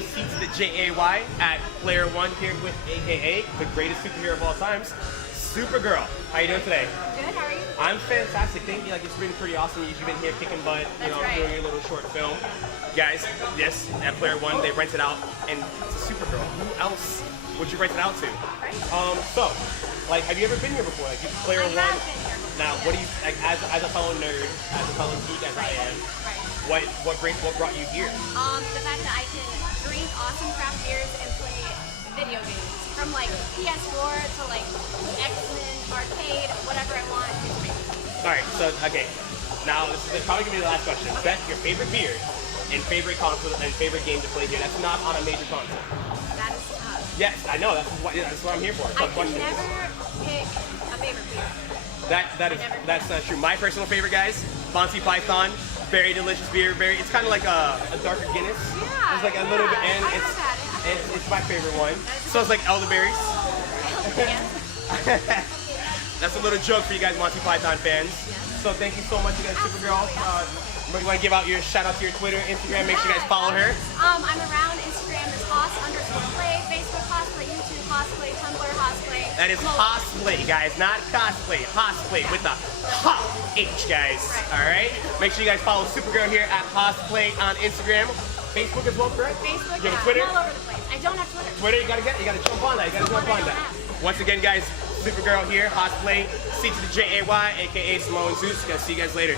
C to the J-A-Y at Player 1 here with AKA the greatest superhero of all times, Supergirl. How you doing today? Good, how are you? I'm fantastic. Thank you. Like, it's been pretty awesome. You've been here kicking butt, you know, doing your little short film. Guys, this at Player 1, they rent it out, and it's a Supergirl. Who else would you rent it out to? Right. So, like, have you ever been here before? Like, Player 1. I have been here before. Now, what do you, like, as a fellow nerd, as a fellow geek as I am, what brought you here? The fact that I can drink awesome craft beers and play video games. From like PS4 to like X-Men, arcade, whatever I want, it's me. Alright, so, okay. Now, this is probably going to be the last question. Bet your favorite beer and favorite console and favorite game to play here. That's not on a major console. That is tough. Yes, I know. That's what I'm here for. I can never pick a favorite beer. That's not true. My personal favorite, guys, Monty Python. Very delicious beer. It's kind of like a darker Guinness. Yeah. It's like a little bit, and it's my favorite one. So it's like elderberries. That's a little joke for you guys, Monty Python fans. So thank you so much again, Supergirl. You want to give out your shout out to your Twitter, Instagram? Make sure you guys follow her. I'm around Instagram as Hoss_play, Facebook Hossplay, YouTube Hossplay, Tumblr Hossplay. That is Hossplay, guys, not cosplay. Hossplay with the H, guys. All right. Make sure you guys follow Supergirl here at Hossplay on Instagram, Facebook as well, correct? Facebook. You have a Twitter? I'm all over the place. I don't have Twitter. Twitter, you gotta jump on that. Once again, guys, Supergirl here, Hossplay, C to the J-A-Y, aka Samoan Zeus. Gonna see you guys later.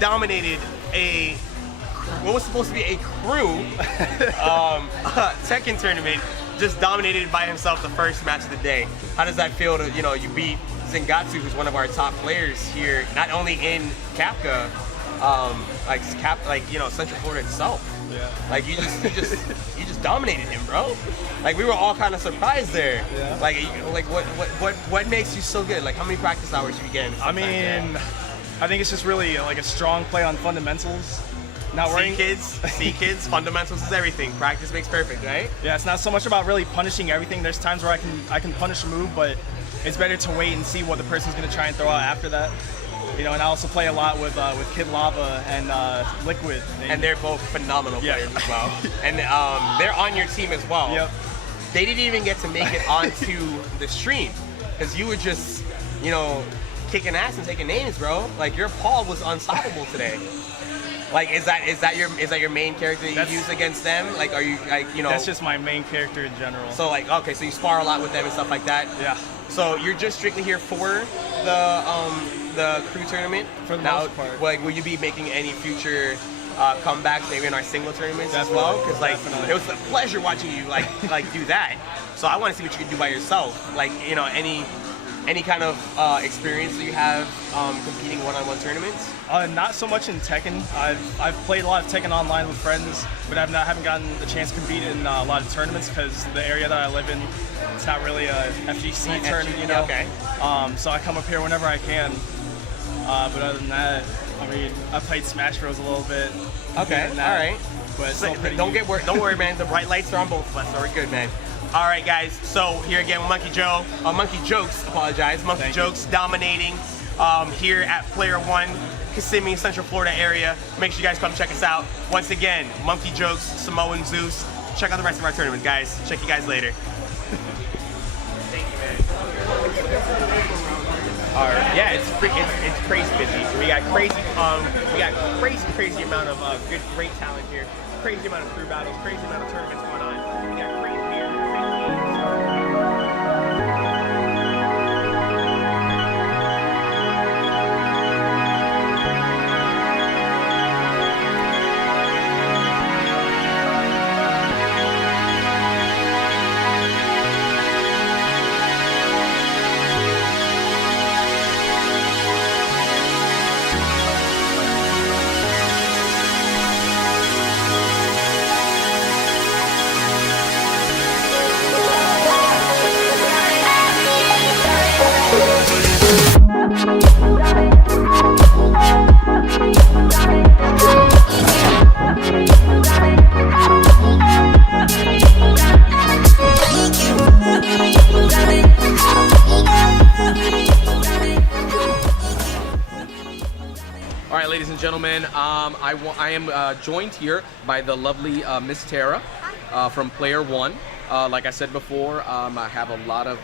Dominated what was supposed to be a crew Tekken tournament, just dominated by himself the first match of the day. How does that feel to, you beat Zengatsu, who's one of our top players here, not only in CAPGA, Central Florida itself. Yeah. Like you just dominated him, bro. Like we were all kind of surprised there. Yeah. Like what makes you so good? Like how many practice hours you get? I mean, I think it's just really like a strong play on fundamentals. Not worrying. See kids, fundamentals is everything. Practice makes perfect, right? Yeah, it's not so much about really punishing everything. There's times where I can punish a move, but it's better to wait and see what the person's gonna try and throw out after that. You know, and I also play a lot with Kid Lava and Liquid. And they're both phenomenal players as well. And they're on your team as well. Yep. They didn't even get to make it onto the stream because you were just, you know, kicking ass and taking names, bro. Like your Paul was unstoppable today. Like, is that your main character that you use against them? Like, are you like, you know? That's just my main character in general. So like, okay, so you spar a lot with them and stuff like that. Yeah. So you're just strictly here for the crew tournament. For the now, most part. Like, will you be making any future comebacks, maybe in our single tournaments as well? Because like, it was a pleasure watching you like do that. So I want to see what you can do by yourself. Like, you know, any kind of experience that you have competing one-on-one tournaments? Not so much in Tekken. I've played a lot of Tekken online with friends, but haven't gotten the chance to compete in a lot of tournaments because the area that I live in, it's not really a FGC tournament, you know. Okay. So I come up here whenever I can. But other than that, I mean, I played Smash Bros a little bit. Okay. All right. But so, don't worry, man. The bright lights are on both of us, so we're good, man. All right, guys. So here again with Monkey Jokes. Apologize. Monkey Jokes dominating here at Player One, Kissimmee, Central Florida area. Make sure you guys come check us out. Once again, Monkey Jokes, Samoan Zeus. Check out the rest of our tournament, guys. Check you guys later. Thank you, man. All right. Yeah, it's crazy busy. We got crazy amount of great talent here. Crazy amount of crew battles. Crazy amount of tournaments going on. We got crazy beer. All right, ladies and gentlemen, I am joined here by the lovely Miss Tara from Player One. Like I said before, I have a lot of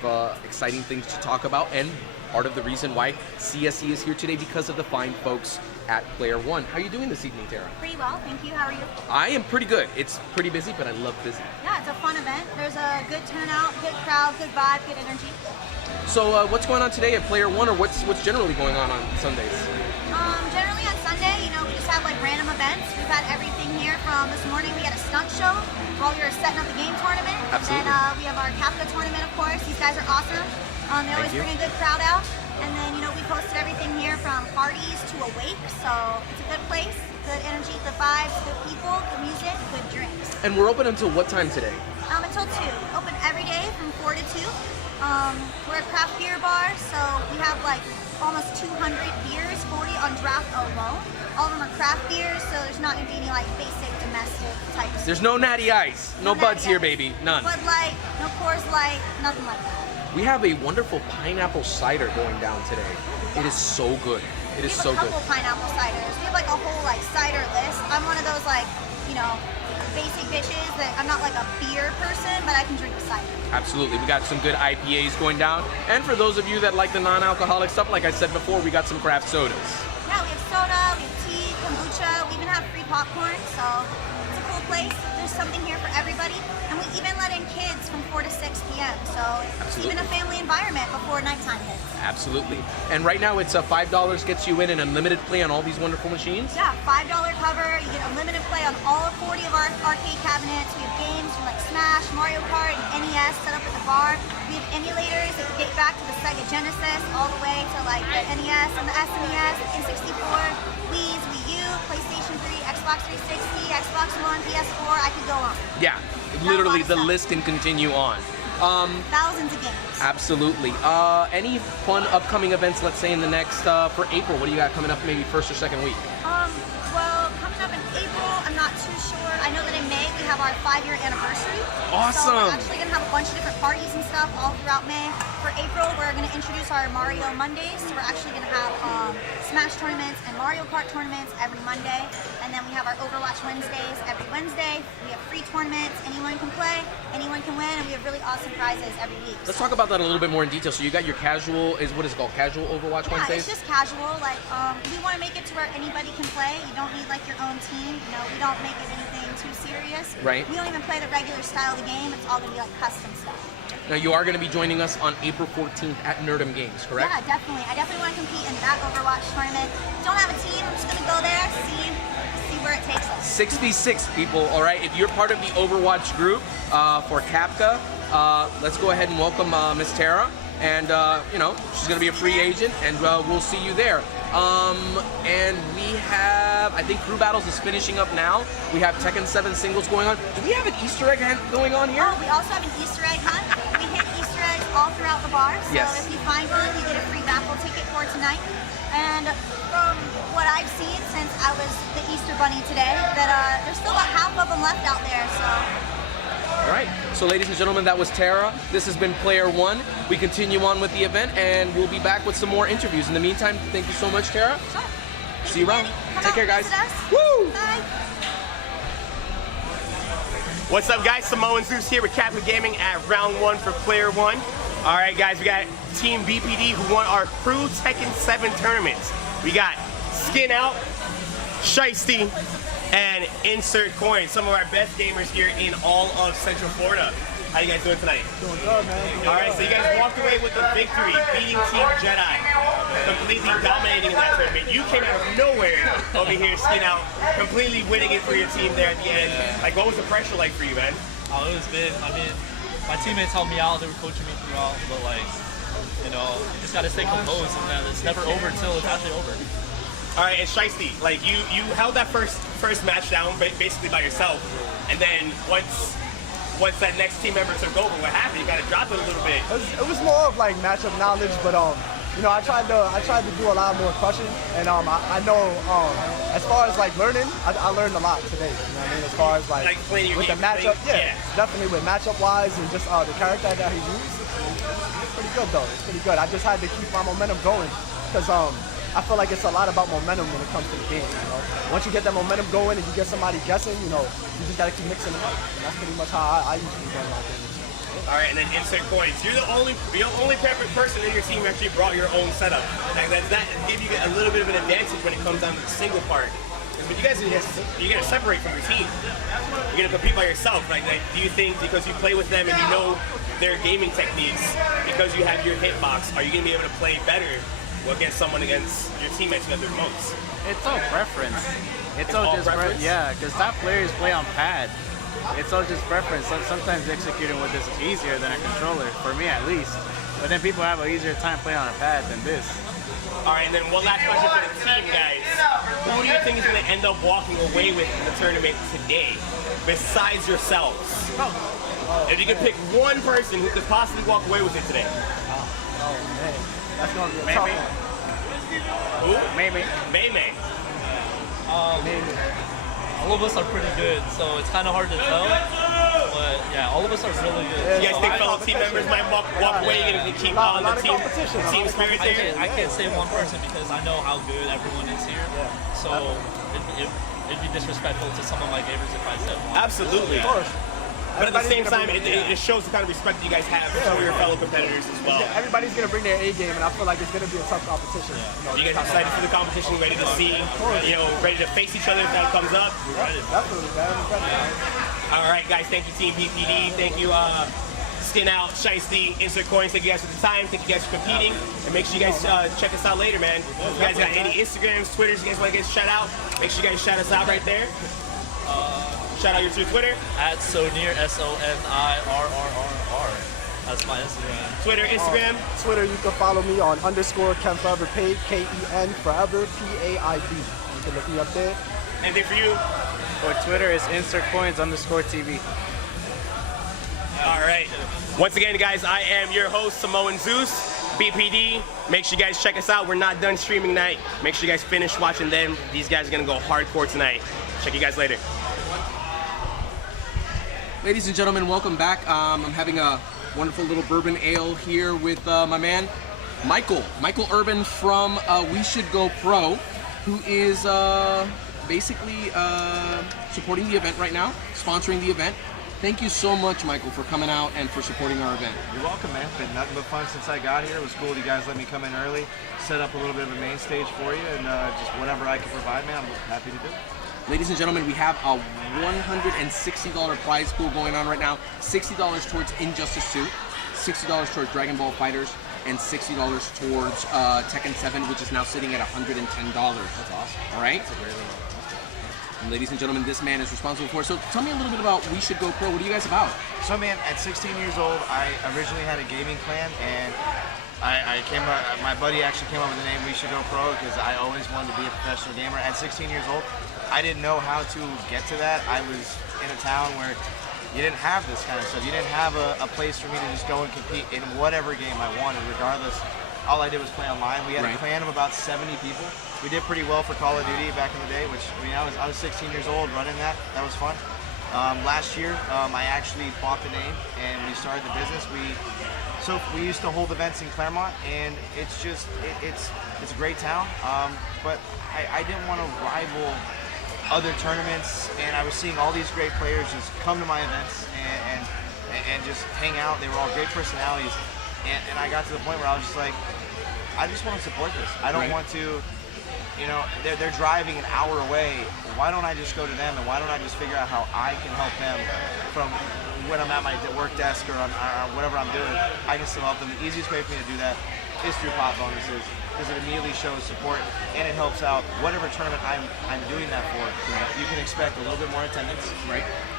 exciting things to talk about, and part of the reason why CSE is here today because of the fine folks at Player One. How are you doing this evening, Tara? Pretty well, thank you. How are you? I am pretty good. It's pretty busy, but I love busy. Yeah, it's a fun event. There's a good turnout, good crowd, good vibe, good energy. So what's going on today at Player One, or what's generally going on Sundays? Generally on Sunday, you know, we just have like random events. We've had everything here from this morning. We had a stunt show while we were setting up the game tournament. Absolutely. And then we have our CAPGA tournament, of course. These guys are awesome. They always bring a good crowd out. And then, you know, we posted everything here from parties to a wake. So it's a good place, good energy, good vibes, good people, good music, good drinks. And we're open until what time today? Until 2. Open every day from 4 to 2. We're a craft beer bar, so we have like almost 200 beers, 40 on draft alone. All of them are craft beers, so there's not going to be any like basic domestic types. There's no Natty Ice, no Buds here, baby, none. Bud Light, no Coors Light, nothing like that. We have a wonderful pineapple cider going down today. It is so good. It is so good. We have a couple pineapple ciders. We have like a whole like cider list. I'm one of those like, you know, basic bitches that I'm not like a beer person, but I can drink a cider. Absolutely. We got some good IPAs going down. And for those of you that like the non-alcoholic stuff, like I said before, we got some craft sodas. Yeah, we have soda, we have tea, kombucha. We even have free popcorn, so it's a cool place. There's something here for everybody. And we even let in kids from 4 to 6 p.m. So it's even a family environment before nighttime hits. Absolutely. And right now it's $5 gets you in an unlimited play on all these wonderful machines? Yeah, $5 cover. You get unlimited play on all 40 of our arcade cabinets. We have games from like Smash, Mario Kart, and NES set up at the bar. We have emulators that date back to the Sega Genesis all the way to like the NES and the SNES, N64, Wii's, Wii U, PlayStation 3, Xbox 360, Xbox One, PS4. I could go on. Yeah, literally the list can continue on. Thousands of games. Absolutely. Any fun upcoming events, let's say in the next, for April? What do you got coming up maybe first or second week? Well, coming up in April, I'm not too sure. I know that in May we have our 5-year anniversary. Awesome. So we're actually going to have a bunch of different parties and stuff all throughout May. For April, we're going to introduce our Mario Mondays. So we're actually going to have Smash tournaments and Mario Kart tournaments every Monday. And then we have our Overwatch Wednesdays every Wednesday. We have free tournaments. Anyone can play, anyone can win, and we have really awesome prizes every week. Let's talk about that a little bit more in detail. So you got your casual, what is it called? Casual Overwatch Wednesdays? Yeah, it's just casual. Like, we want to make it to where anybody can play. You don't need like your own team. You know, we don't make it anything too serious. Right. We don't even play the regular style of the game. It's all going to be like custom stuff. Now you are going to be joining us on April 14th at Nerdum Games, correct? Yeah, definitely. I definitely want to compete in that Overwatch tournament. Don't have a team. I'm just going to go there, see where it takes us. 66 people, all right? If you're part of the Overwatch group for CAPGA, let's go ahead and welcome Miss Tara. And, you know, she's going to be a free agent, and we'll see you there. And we have, I think Crew Battles is finishing up now. We have Tekken 7 singles going on. Do we have an Easter egg hunt going on here? Oh, we also have an Easter egg hunt. We hit Easter eggs all throughout the bar. So Yes. if you find one, you get a free raffle ticket for tonight. And from what I've seen since I was the Easter Bunny today, that there's still about half of them left out there. So. All right, so ladies and gentlemen, that was Tara. This has been Player One. We continue on with the event, and we'll be back with some more interviews. In the meantime, thank you so much, Tara. Sure. See you around. Come Take out care, and guys. visit us. Woo! Bye. What's up, guys? Samoan Zeus here with CAPGA Gaming at round 1 for Player 1. All right, guys, we got Team BPD who won our Crew Tekken 7 tournaments. We got Skin Out, Shiesty, and Insert Coin, some of our best gamers here in all of Central Florida. How you guys doing tonight? Doing good, man. All right, so you guys walked away with the victory, beating Team Jedi, completely dominating in that tournament. You came out of nowhere over here, Skin Out, completely winning it for your team there at the end. Like, what was the pressure like for you, man? Oh, it was big. I mean, my teammates helped me out. They were coaching me throughout, but like, you know, you just gotta stay composed, and it's never over until it's actually over. All right, and Shiesty, like you held that first match down basically by yourself, and then once that next team member took over, what happened? You kind of dropped it a little bit. It was more of like matchup knowledge, but you know, I tried to do a lot more crushing, and I know as far as like learning, I learned a lot today. You know what I mean? As far as like playing your with the game, matchup, yeah, definitely with matchup wise and just the character that he used. It's pretty good though. It's pretty good. I just had to keep my momentum going because I feel like it's a lot about momentum when it comes to the game. You know, once you get that momentum going and you get somebody guessing, you know, you just gotta keep mixing them up. And that's pretty much how I usually run my games. All right, and then Insert Coins. You're the only person in your team who actually brought your own setup. Like that gave you a little bit of an advantage when it comes down to the single part. But you guys, you're gonna separate from your team. You're gonna compete by yourself. Like, do you think because you play with them and you know their gaming techniques, because you have your hitbox, are you gonna be able to play better against your teammates who have their remotes? It's all preference. It's all all just preference? yeah, because top players play on pad. It's all just preference. Sometimes executing with this is easier than a controller, for me at least. But then people have an easier time playing on a pad than this. All right, and then one last question for the team, guys. Who do you think is going to end up walking away with the tournament today, besides yourselves? If you could pick one person who could possibly walk away with it today. Oh man, that's gonna be a tough one. Who? Maybe. May. Maybe. All of us are pretty good, so it's kind of hard to tell. But yeah, all of us are really good. You guys think fellow team members might walk away and keep on the team spirit there? I can't say one person because I know how good everyone is here. So it'd be disrespectful to someone like Avers if I said one. Absolutely. Of course. But at the same time, it shows the kind of respect you guys have for your fellow competitors as well. Yeah, everybody's gonna bring their A game, and I feel like it's gonna be a tough competition. You guys excited for the competition, ready to see, ready to face each other if that comes up? Definitely, man. All right, guys, thank you, Team BPD. Thank you, Skin Out, Shiesty, Insert Coins. Thank you guys for the time. Thank you guys for competing. And make sure you guys check us out later, man. If you guys got any Instagrams, Twitters, you guys want to get a shout out, make sure you guys shout us out right there. Shout out your Twitter. At Sonir, SONIRRR. That's my Instagram. Twitter, Instagram. Twitter, you can follow me on _Ken Forever Paid, KEN Forever PAID. You can look me up there. Anything for you? For Twitter, it's insertcoins_TV. All right. Once again, guys, I am your host, Samoan Zeus, BPD. Make sure you guys check us out. We're not done streaming tonight. Make sure you guys finish watching them. These guys are gonna go hardcore tonight. Check you guys later. Ladies and gentlemen, welcome back. I'm having a wonderful little bourbon ale here with my man, Michael Urban from WeShouldGoPro, who is basically supporting the event right now, sponsoring the event. Thank you so much, Michael, for coming out and for supporting our event. You're welcome, man. It's been nothing but fun since I got here. It was cool you guys let me come in early, set up a little bit of a main stage for you, and just whatever I can provide, man, I'm happy to do it. Ladies and gentlemen, we have a $160 prize pool going on right now. $60 towards Injustice Suit, $60 towards Dragon Ball Fighters, and $60 towards Tekken 7, which is now sitting at $110. That's awesome. All right? That's a great one. And ladies and gentlemen, this man is responsible for it. So tell me a little bit about WeShouldGoPro. What are you guys about? So, man, at 16 years old, I originally had a gaming plan, and my buddy actually came up with the name WeShouldGoPro because I always wanted to be a professional gamer. At 16 years old, I didn't know how to get to that. I was in a town where you didn't have this kind of stuff. You didn't have a place for me to just go and compete in whatever game I wanted, regardless. All I did was play online. We had a clan of about 70 people. We did pretty well for Call of Duty back in the day, which, I mean, I was 16 years old running that. That was fun. Last year, I actually bought the name and we started the business. So we used to hold events in Claremont, and it's just, it's a great town, but I didn't want to rival other tournaments, and I was seeing all these great players just come to my events and just hang out. They were all great personalities, and I got to the point where I was just like, I just want to support this. I don't want to, you know, they're driving an hour away. Why don't I just go to them, and why don't I just figure out how I can help them from when I'm at my work desk or whatever I'm doing. I can still help them. The easiest way for me to do that is through pop bonuses, because it immediately shows support and it helps out whatever tournament I'm doing that for. You can expect a little bit more attendance,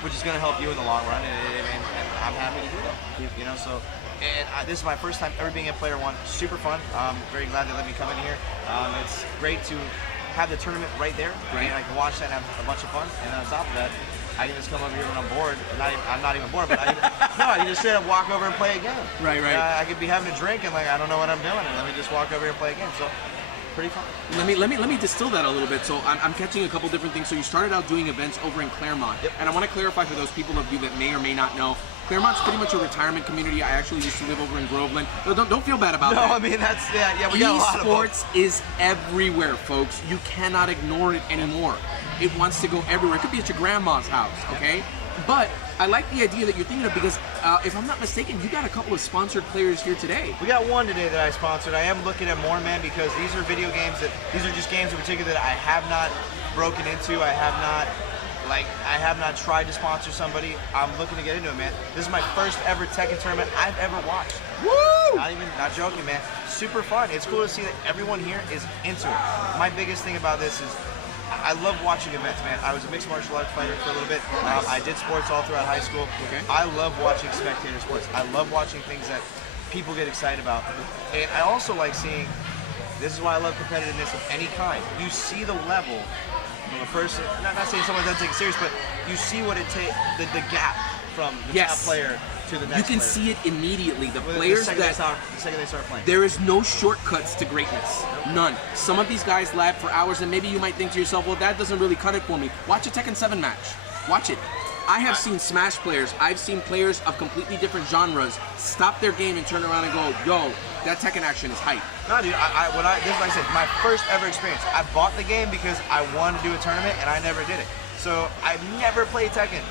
which is going to help you in the long run, and I'm happy to do that. You know, so. And this is my first time ever being at Player One. Super fun. I'm very glad they let me come in here. It's great to have the tournament right there, and I can watch that and have a bunch of fun. And on top of that, I can just come over here when I'm bored. I'm not even bored, but I can just straight up walk over and play a game. I could be having a drink and like I don't know what I'm doing, and let me just walk over here and play a game. So. Pretty fun. Let me distill that a little bit. So I'm catching a couple different things. So you started out doing events over in Claremont, and I want to clarify for those people of you that may or may not know. Claremont's pretty much a retirement community. I actually used to live over in Groveland. No, don't feel bad about that. No, I mean that's we got a lot of them. Esports is everywhere, folks. You cannot ignore it anymore. It wants to go everywhere. It could be at your grandma's house, okay? But I like the idea that you're thinking of, because if I'm not mistaken, you got a couple of sponsored players here today. We got one today that I sponsored. I am looking at more, man, because these are video games these are just games in particular that I have not broken into. I have not tried to sponsor somebody. I'm looking to get into it, man. This is my first ever Tekken tournament I've ever watched. Woo! Not joking, man. Super fun. It's cool to see that everyone here is into it. My biggest thing about this is I love watching events, man. I was a mixed martial arts fighter for a little bit. I did sports all throughout high school. I love watching spectator sports. I love watching things that people get excited about. And I also like seeing, this is why I love competitiveness of any kind. You see the level from a person, not saying someone doesn't take it serious, but you see what it takes, the gap from the top player to the next player. You can see it immediately. The players the second they start playing. There is no shortcuts to greatness. None. Some of these guys lab for hours, and maybe you might think to yourself, well, that doesn't really cut it for me. Watch a Tekken 7 match. Watch it. I have seen Smash players, I've seen players of completely different genres stop their game and turn around and go, yo, that Tekken action is hype. No, dude, this is like I said, my first ever experience. I bought the game because I wanted to do a tournament, and I never did it. So I've never played Tekken.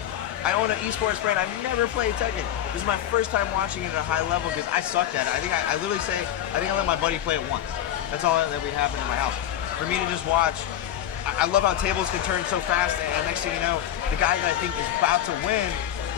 I own an esports brand. I've never played Tekken. This is my first time watching it at a high level because I sucked at it. I literally say, I think I let my buddy play it once. That's all that we have in my house. For me to just watch, I love how tables can turn so fast, and next thing you know, the guy that I think is about to win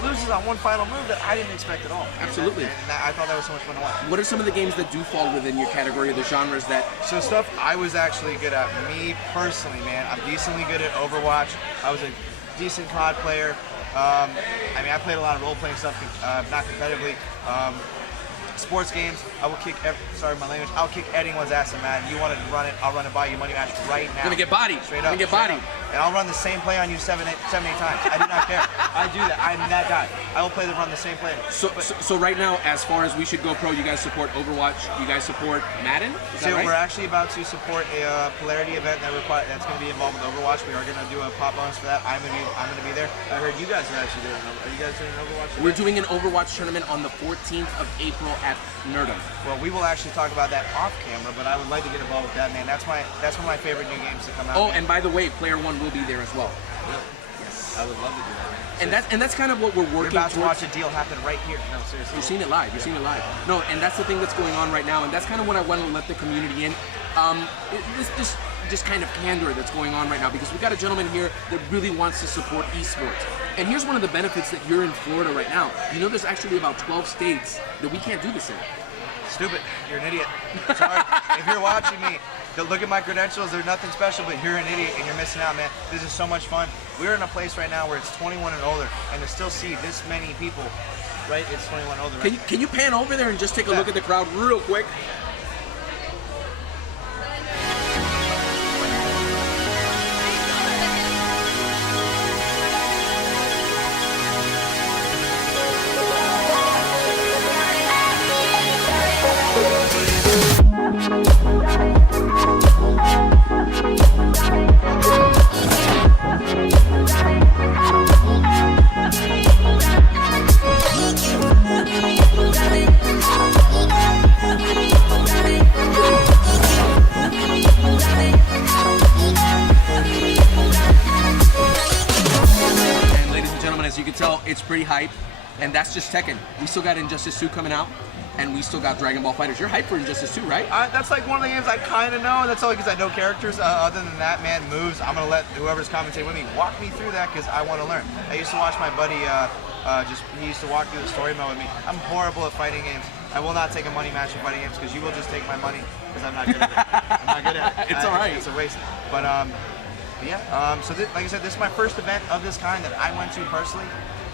loses on one final move that I didn't expect at all. Absolutely. And I thought that was so much fun to watch. What are some of the games that do fall within your category of the genres that... So stuff I was actually good at. Me personally, man, I'm decently good at Overwatch. I was a decent COD player. I mean, I played a lot of role-playing stuff, not competitively. Sports games, I will kick, sorry my language, I'll kick anyone's ass in Madden. You want to run it, I'll run it by you, money match right now. Gonna get bodied. Straight up. Gonna get bodied. and I'll run the same play on you 7, 8 times. I do not care. I do that. I'm that guy. I will run the same play. So right now, as far as We Should Go Pro, you guys support Overwatch. You guys support Madden. Is that right? We're actually about to support a polarity event that's going to be involved with Overwatch. We are going to do a pop bonus for that. I'm going to be there. I heard you guys are actually doing. Are you guys doing an Overwatch event? We're doing an Overwatch tournament on the 14th of April at Nerdum. Well, we will actually talk about that off camera, but I would like to get involved with that, man. That's one of my favorite new games to come out. Oh, and by the way, Player One will be there as well. Yes, I would love to do that, man. And that's kind of what we're working You're about to towards. watch a deal happen right here. No, seriously. You've seen it live. You've seen it live. No, and that's the thing that's going on right now, and that's kind of what I want to let the community in. This just kind of candor that's going on right now, because we've got a gentleman here that really wants to support esports. And here's one of the benefits that you're in Florida right now. You know, there's actually about 12 states that we can't do this in. Stupid. You're an idiot. Sorry. If you're watching me, look at my credentials. They're nothing special, but you're an idiot and you're missing out, man. This is so much fun. We're in a place right now where it's 21 and older, and to still see this many people, right? It's 21 and older. Right? Can you pan over there and just take a look at the crowd real quick? And ladies and gentlemen, as you can tell, it's pretty hype. And that's just Tekken. We still got Injustice 2 coming out, and we still got Dragon Ball FighterZ. You're hyped for Injustice 2, right? That's like one of the games I kind of know, and that's only because I know characters. Other than that, man, moves, I'm going to let whoever's commentating with me walk me through that because I want to learn. I used to watch my buddy, he used to walk through the story mode with me. I'm horrible at fighting games. I will not take a money match in fighting games because you will just take my money because I'm not good at it. I'm not good at it. It's all right. It's a waste. But yeah, so like I said, this is my first event of this kind that I went to personally.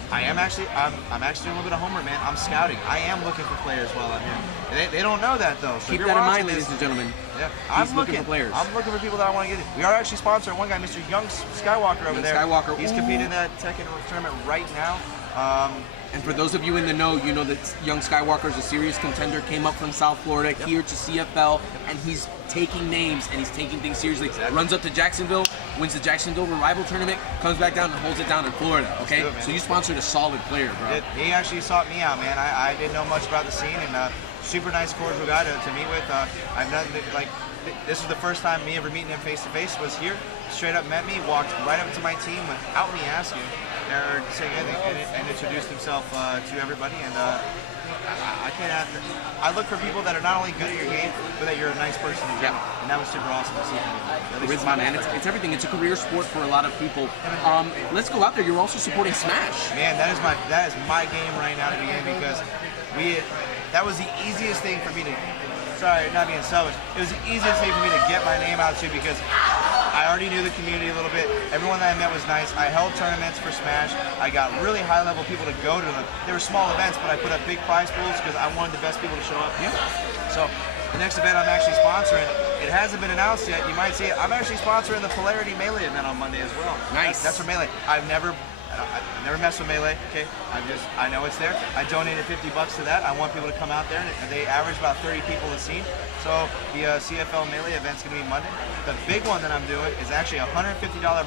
I'm actually doing a little bit of homework, man. I'm scouting. I am looking for players while I'm here. They don't know that though. So Keep that in mind, ladies and gentlemen. Yeah, He's looking for players. I'm looking for people that I want to get in. We are actually sponsoring one guy, Mr. Young Skywalker over there. Skywalker. He's competing in that Tekken tournament right now. And for those of you in the know, you know that Young Skywalker is a serious contender, came up from South Florida here to CFL, and he's taking names and he's taking things seriously. Exactly. Runs up to Jacksonville, wins the Jacksonville Revival Tournament, comes back down and holds it down in Florida, okay? Let's do it, So you sponsored a solid player, bro. He actually sought me out, man. I didn't know much about the scene, and super nice, cordial guy to meet with. I've done, like, this was the first time me ever meeting him face-to-face, was here. Straight up met me, walked right up to my team without me asking or saying anything, and introduced himself to everybody. And I can't have. I look for people that are not only good at your game, but that you're a nice person in general. And that was super awesome to see from you. Charisma, man. It's everything. It's a career sport for a lot of people. Let's go out there. You're also supporting Smash. Man, that is my game right now to be in because that was the easiest thing for me to. Sorry, not being selfish. It was the easiest thing for me to get my name out to because I already knew the community a little bit. Everyone that I met was nice. I held tournaments for Smash. I got really high-level people to go to them. They were small events, but I put up big prize pools because I wanted the best people to show up. Yeah. So the next event I'm actually sponsoring, it hasn't been announced yet. You might see it. I'm actually sponsoring the Polarity Melee event on Monday as well. Nice. That's for Melee. I've never messed with Melee, okay? I know it's there. I donated $50 to that. I want people to come out there. They average about 30 people a scene. So the CFL Melee event's gonna be Monday. The big one that I'm doing is actually a $150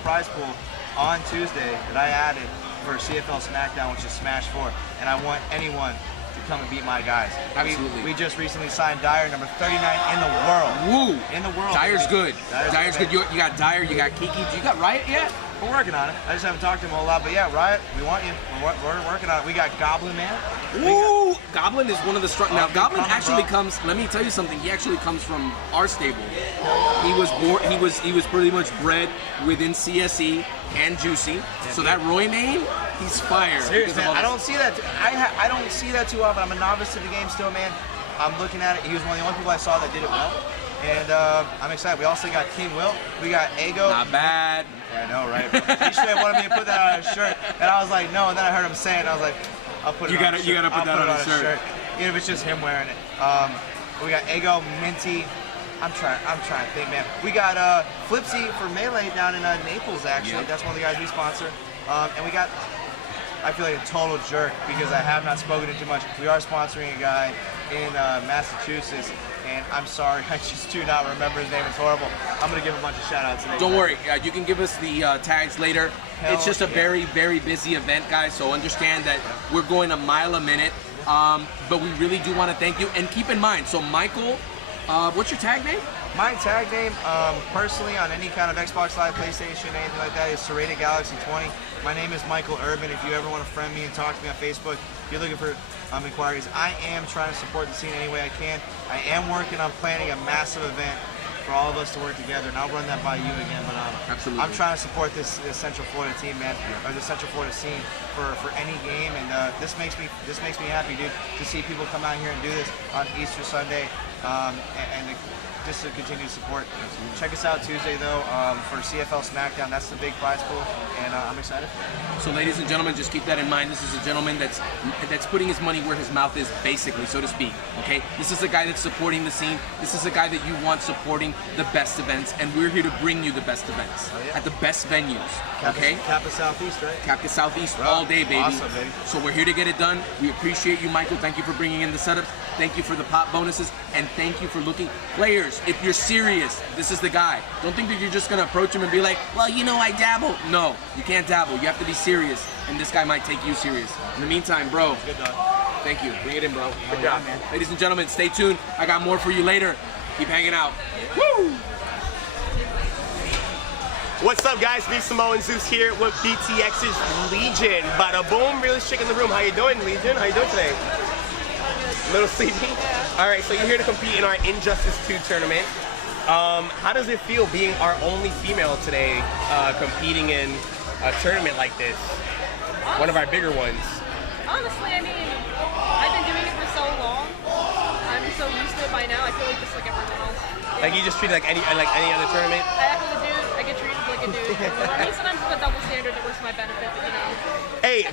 prize pool on Tuesday that I added for CFL SmackDown, which is Smash 4. And I want anyone to come and beat my guys. Absolutely. We just recently signed Dyer, number 39 in the world. Woo! In the world. Dyer's good. Dyer's good. Man. You got Dyer, you got Kiki. You got Riot yet? We're working on it. I just haven't talked to him a whole lot, but yeah, Riot, we want you. We're working on it. We got Goblin Man. Ooh, Goblin is one of the strong. Now, Goblin actually bro. comes. Let me tell you something. He actually comes from our stable. He was born. He was pretty much bred within CSE and Juicy. So that Roy name, he's fire. Seriously, man, I don't see that. I don't see that too often. I'm a novice to the game still, man. I'm looking at it. He was one of the only people I saw that did it well. And I'm excited. We also got King Will. We got Ego. Not bad. Yeah, I know, right? He straight wanted me to put that on his shirt, and I was like, no. And then I heard him say it, and I was like, I'll put it on his shirt. You gotta put that on his shirt. Even if it's just him wearing it. We got Ego, Minty, I'm trying to think, man. We got Flipsy for Melee down in Naples, actually. Yep. That's one of the guys we sponsor. And we got, I feel like a total jerk because I have not spoken to too much. We are sponsoring a guy in Massachusetts, and I'm sorry, I just do not remember his name. It's horrible. I'm going to give a bunch of shout-outs today. Don't worry, you can give us the tags later. It's just a yeah. very, very busy event, guys, so understand that we're going a mile a minute. But we really do want to thank you. And keep in mind, so Michael, what's your tag name? My tag name, personally, on any kind of Xbox Live, PlayStation, anything like that, is Serrated Galaxy 20. My name is Michael Urban. If you ever want to friend me and talk to me on Facebook, if you're looking for inquiries, I am trying to support the scene any way I can. I am working on planning a massive event for all of us to work together, and I'll run that by you again. But Absolutely. I'm trying to support this Central Florida team, man, or the Central Florida scene for any game, and this makes me happy, dude, to see people come out here and do this on Easter Sunday, and just to continue to support. Check us out Tuesday though for CFL SmackDown. That's the big prize pool, and I'm excited for it. So ladies and gentlemen, just keep that in mind. This is a gentleman that's putting his money where his mouth is, basically, so to speak. Okay, this is a guy that's supporting the scene. This is a guy that you want supporting the best events, and we're here to bring you the best events at the best venues. Okay, CAPGA Southeast, right? CAPGA Southeast all day, baby. Awesome, baby. So we're here to get it done. We appreciate you, Michael. Thank you for bringing in the setup. Thank you for the pop bonuses, and thank you for looking. Players, if you're serious, this is the guy. Don't think that you're just gonna approach him and be like, well, you know, I dabble. No, you can't dabble. You have to be serious, and this guy might take you serious. In the meantime, bro, Good dog. thank you. Bring it in, bro. Good yeah, job, man. Ladies and gentlemen, stay tuned. I got more for you later. Keep hanging out. Woo! What's up, guys? Me, Samoan Zeus here with BTX's Legion. Bada boom, really chick in the room. How you doing, Legion? How you doing today? A little sleepy? All right, so you're here to compete in our Injustice 2 tournament. How does it feel being our only female today competing in a tournament like this? One of our bigger ones. Honestly, I mean, I've been doing it for so long. I'm so used to it by now. I feel like just like everyone else. Like you just treat it like any other tournament? I act like a dude. I get treated like a dude. You know, I mean, sometimes it's a double standard that works to my benefit, but you know. Hey,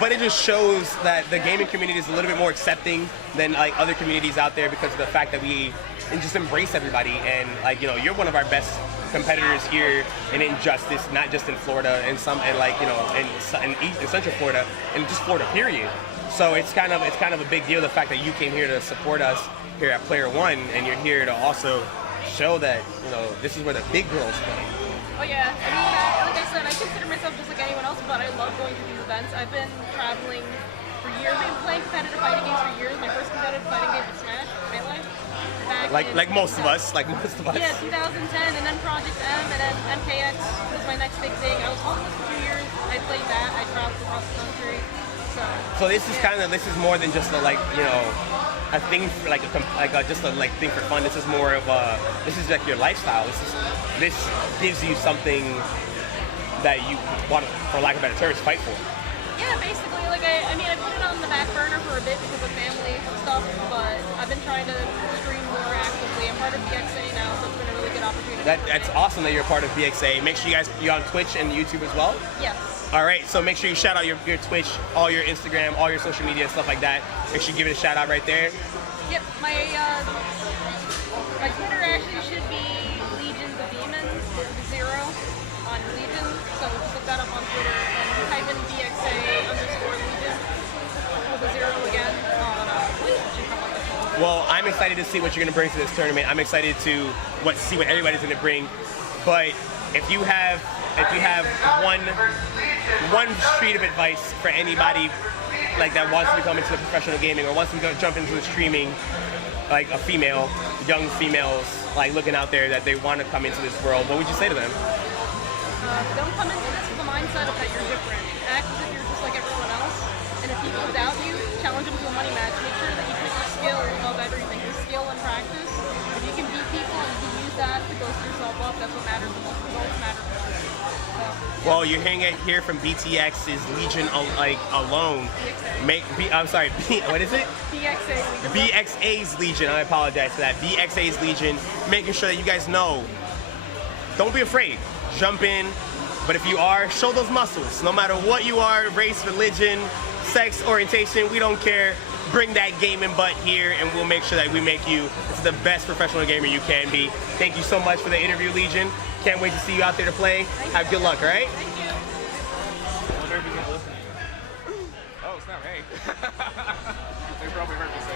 but it just shows that the gaming community is a little bit more accepting than like other communities out there because of the fact that we just embrace everybody, and like, you know, you're one of our best competitors here in Injustice, not just in Florida, and like, you know, in Central Florida, and just Florida period. So it's kind of a big deal, the fact that you came here to support us here at Player One, and you're here to also show that, you know, this is where the big girls play. Oh yeah, I mean, like I said, I consider myself just like anyone else, but I love going to these events. I've been traveling for years. I've been playing competitive fighting games for years. My first competitive fighting game was Smash, Melee. Like most of us. Yeah, 2010, and then Project M, and then MKX was my next big thing. I was homeless for 2 years. I played that. I traveled across the country. So this is more than just a, like, you know, a thing for just a like thing for fun. This is more of this is like your lifestyle. This gives you something that you want, for lack of better terms, fight for. yeah, basically, like I mean, I put it on the back burner for a bit because of family stuff, but I've been trying to stream more actively. I'm part of BXA now, so it's been a really good opportunity. That's awesome that you're part of BXA. Make sure you're on Twitch and YouTube as well. Yes. All right, so make sure you shout out your Twitch, all your Instagram, all your social media, stuff like that. Make sure you give it a shout out right there. Yep, my Twitter actually should be Legion the Demons, with the 0 on Legion. So just look that up on Twitter and type in BXA_Legion with the 0 again on Twitch. It should come up. Well, I'm excited to see what you're gonna bring to this tournament. I'm excited to see what everybody's gonna bring. But if you have one street of advice for anybody like that wants to come into the professional gaming or wants to jump into the streaming, like young females like looking out there that they want to come into this world, what would you say to them? Don't come into this with the mindset of that you're different. Act as if you're just like everyone else. And if people doubt you, challenge them to a money match. Make sure that you put your skill above everything. Your skill and practice. If you can beat people and you use that to boost yourself up, that's what matters the most. Results matter the most. Well, you're hearing it here from BTX's Legion alone. What is it? BXA. BXA's Legion. I apologize for that. BXA's Legion, making sure that you guys know, don't be afraid. Jump in. But if you are, show those muscles. No matter what you are, race, religion, sex, orientation, we don't care. bring that gaming butt here, and we'll make sure that we make you the best professional gamer you can be. Thank you so much for the interview, Legion. Can't wait to see you out there to play. Have good luck, all right? Thank you. I wonder if he's listening. Oh, it's not me. They probably heard me say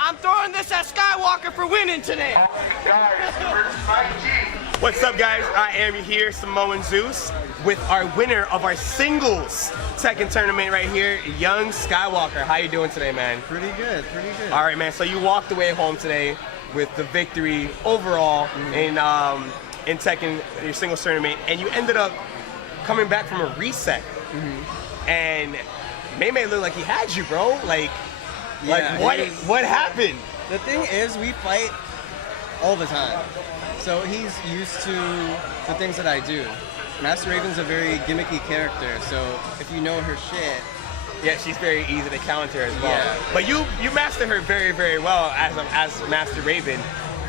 I'm throwing this at Skywalker for winning today. What's up, guys? I am here, Samoan Zeus, with our winner of our singles second tournament right here, Young Skywalker. How you doing today, man? Pretty good, pretty good. All right, man. So you walked away home today with the victory overall in Tekken, your singles tournament, and you ended up coming back from a reset. And May looked like he had you, bro. Like what happened? The thing is, we fight all the time, so he's used to the things that I do. Master Raven's a very gimmicky character, so if you know her shit, yeah, she's very easy to counter as well. Yeah. But you master her very, very well as Master Raven.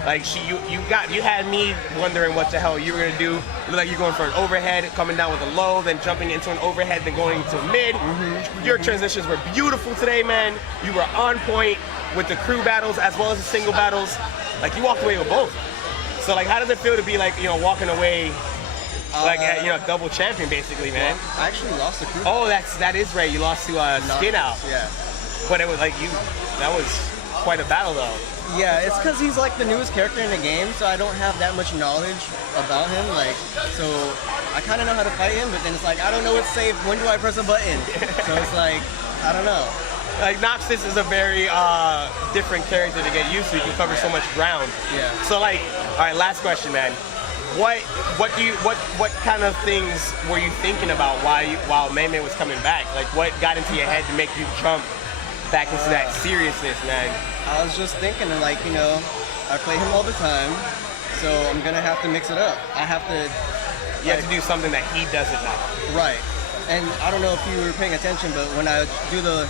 Like you had me wondering what the hell you were gonna do. It looked like you're going for an overhead, coming down with a low, then jumping into an overhead, then going to mid. Your transitions were beautiful today, man. You were on point with the crew battles as well as the single battles. Like you walked away with both. So like, how does it feel to be like, walking away like double champion basically, man? Well, I actually lost the crew. Oh, that is right. You lost to Skin Out. Yeah. But it was like that was quite a battle though. Yeah, it's because he's like the newest character in the game, so I don't have that much knowledge about him. Like, so I kind of know how to fight him, but then it's like, I don't know what's safe. When do I press a button? So it's like, I don't know. Like Noxus is a very different character to get used to. You can cover so much ground. Yeah. So like, all right, last question, man. What kind of things were you thinking about while May was coming back? Like, what got into your head to make you jump back into that seriousness, man? I was just thinking, like, you know, I play him all the time, so I'm gonna have to mix it up. I have to. You have to do something that he doesn't know. Right. And I don't know if you were paying attention, but when I do the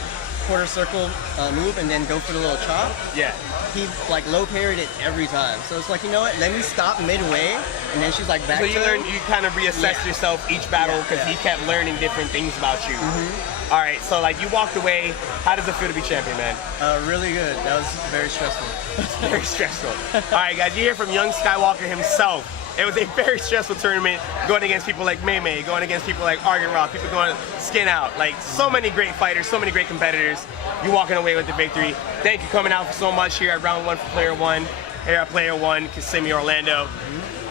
quarter circle move and then go for the little chop, yeah, he like low parried it every time. So it's like, you know what? Let me stop midway, and then she's like back. So to you kind of reassessed yourself each battle because he kept learning different things about you. All right, so like you walked away. How does it feel to be champion, man? Really good. That was very stressful. Very stressful. All right, guys, you hear from Young Skywalker himself. It was a very stressful tournament, going against people like May, going against people like Argon Rock, people going Skin Out. Like, so many great fighters, so many great competitors. You walking away with the victory. Thank you for coming out so much here at Round 1 for Player 1, here at Player 1, Kissimmee, Orlando.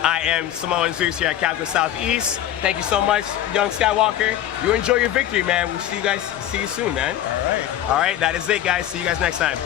I am Samoan Zeus here at CAPGA Southeast. Thank you so much, Young Skywalker. You enjoy your victory, man. We'll see you soon, man. All right. All right, that is it, guys. See you guys next time.